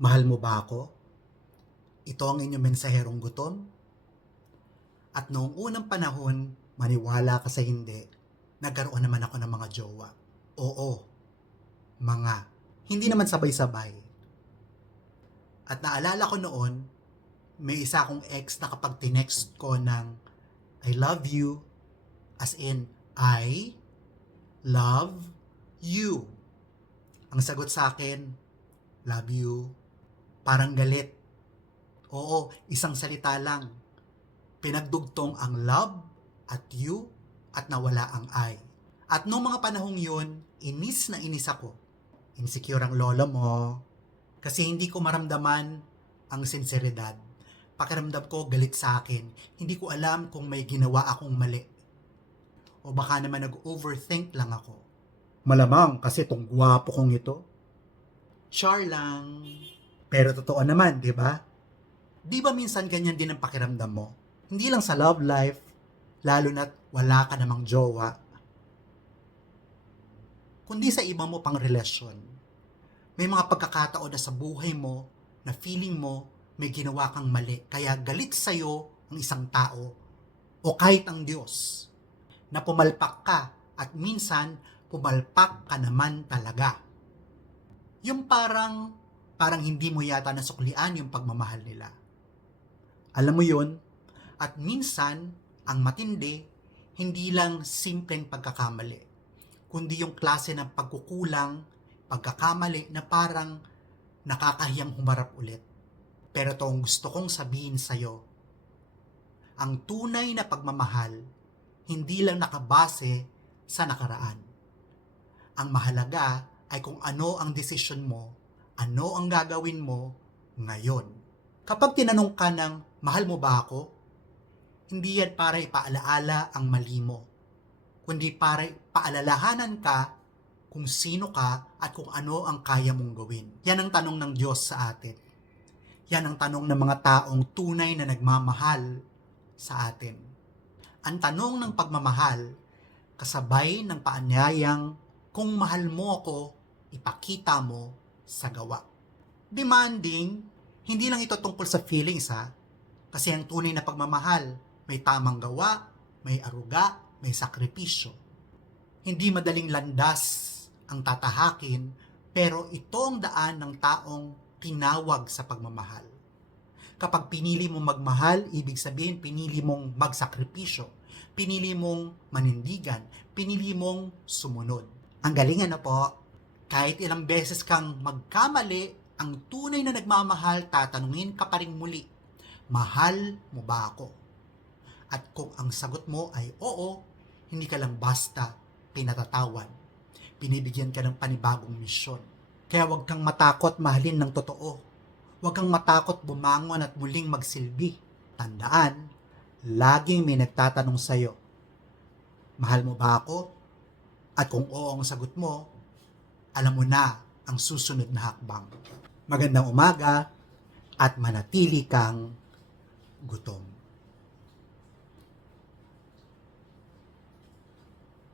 Mahal mo ba ako? Ito ang inyong mensaherong gutom. At noong unang panahon, maniwala ka sa hindi, nagkaroon naman ako ng mga jowa. Oo, mga. Hindi naman sabay-sabay. At naalala ko noon, may isa akong ex na kapag tinext ko ng I love you, as in I love you. Ang sagot sa akin, love you. Parang galit. Oo, isang salita lang. Pinagdugtong ang love at you at nawala ang I. At noong mga panahong yun, inis na inis ako. Insecure ang lolo mo. Kasi hindi ko maramdaman ang sinseridad. Pakiramdam ko galit sa akin. Hindi ko alam kung may ginawa akong mali. O baka naman nag-overthink lang ako. Malamang kasi tong gwapo kong ito. Char lang. Pero totoo naman, di ba? Di ba minsan ganyan din ang pakiramdam mo? Hindi lang sa love life, lalo na't wala ka namang jowa, kundi sa iba mo pang relasyon. May mga pagkakataon na sa buhay mo na feeling mo may ginawa kang mali, kaya galit sa'yo ang isang tao o kahit ang Diyos na pumalpak ka at minsan pumalpak ka naman talaga. Yung parang hindi mo yata nasuklian yung pagmamahal nila. Alam mo yun? At minsan, ang matindi, hindi lang simpleng pagkakamali, kundi yung klase ng pagkukulang, pagkakamali na parang nakakahiyang humarap ulit. Pero ito ang gusto kong sabihin sa'yo. Ang tunay na pagmamahal, hindi lang nakabase sa nakaraan. Ang mahalaga ay kung ano ang desisyon mo, ano ang gagawin mo ngayon. Kapag tinanong ka ng, mahal mo ba ako? Hindi yan para ipaalaala ang mali mo, kundi para paalalahanan ka kung sino ka at kung ano ang kaya mong gawin. Yan ang tanong ng Diyos sa atin. Yan ang tanong ng mga taong tunay na nagmamahal sa atin. Ang tanong ng pagmamahal, kasabay ng paanyayang, kung mahal mo ako, ipakita mo sa gawa. Demanding, hindi lang ito tungkol sa feelings ha, kasi ang tunay na pagmamahal, may tamang gawa, may aruga, may sakripisyo. Hindi madaling landas ang tatahakin, pero ito ang daan ng taong tinawag sa pagmamahal. Kapag pinili mong magmahal, ibig sabihin pinili mong magsakripisyo, pinili mong manindigan, pinili mong sumunod. Ang galing ano po, kahit ilang beses kang magkamali, ang tunay na nagmamahal, tatanungin ka pa rin muli, mahal mo ba ako? At kung ang sagot mo ay oo, hindi ka lang basta pinatatawan. Binibigyan ka ng panibagong misyon. Kaya huwag kang matakot mahalin ng totoo. Huwag kang matakot bumangon at muling magsilbi. Tandaan, laging may nagtatanong sa'yo, mahal mo ba ako? At kung oo ang sagot mo, alam mo na ang susunod na hakbang. Magandang umaga at manatili kang gutom.